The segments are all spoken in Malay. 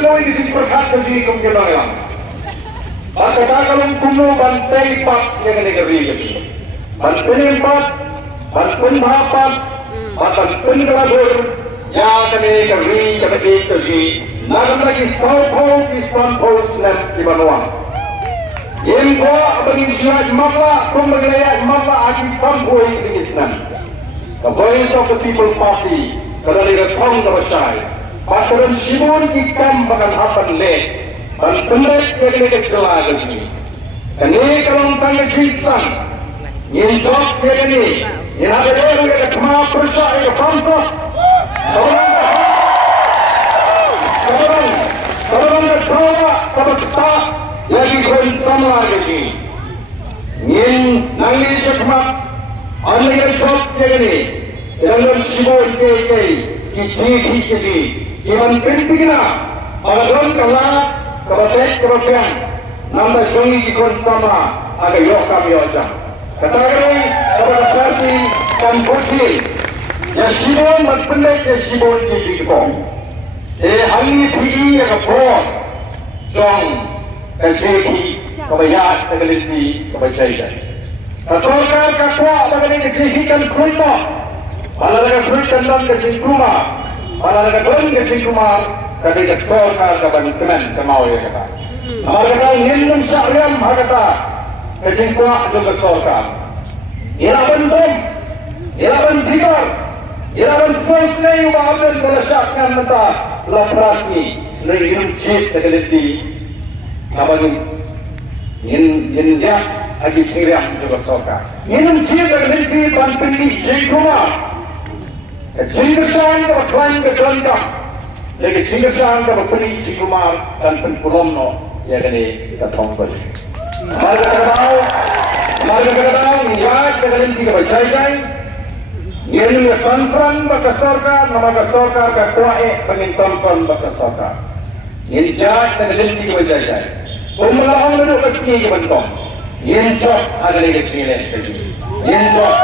ini diperhati di kemungkinan. Pagkakakalong kumo bantay pak yang negeri. Bantay pak, bantay mahapat, bantay kalabur, yang negeri kami kerji. Namun lagi sampau snap di Banua. Yang gua berisyak maka kumagaya maka agi sampau ini snap. The voice of the People Party, kada liratong na masyay. Pagkaroon simon ikam bagan hapan le, ang tumet kaya kagalagan niya. Kani kalong tanga Kristian, yin sok kaya ni, yin habalero kaya kumaprasa kaya kamsa. Kabarang na tawa kabagta, lagi ko sama lagi. Yin nangin siya kumak, ang nag-shop kaya ni, ilang simon kaya kiji, iman pentingna, alam kalah, kabatek kabakian, nanda sungi ikon sama, aga yok kami aja. Katakan kabarati dan bukti, ya simon matpendek ya simon kiji ko. Hari ini yang pro, jong, kejeki, kabayat, kegeliti, kabaycaikan. Kasorkan kakwa, bagaimana kejekikan kuita. Malalaga sultan dan kesingkuma, malalaga don kesingkuma, kami kesorkan kebantuan kemau ya kata. Malalaga ingin syariam hakata, kesingkuma juga kesorkan. Ilaban dom, ilaban tigar, ilaban semuanya ubahan berasaskan mata laprasi, nering cip tegeliti, kapan ingin dia lagi syariam juga kesorkan. Ingin cip tegeliti bantuan kesingkuma. Chingasan ka baklan ka ganda, lagi chingasan ka bakpani Kumar dan penkulomno ya kini katong balik. Marga kadang niat kadang tiga bacai, ni konfran bakasorka, nama kasorka ka kuae pengintonton bakasorka. Ni niat kadang tiga bacai. Pemelawan itu kesini bentong. Ni jok ada lagi sini lagi. Ni jok.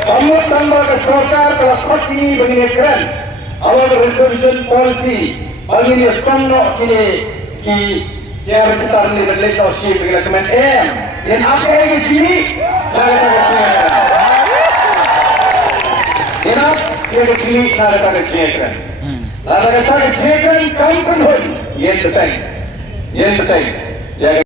Kamu tambah ke सरकार kalau hak ini begini keren, awal resolution policy begini sangat ini ki yang kita ni legislasi begini kemen yang apa yang di sini ada yang di sini ada keren, ada keren kampung yang betul,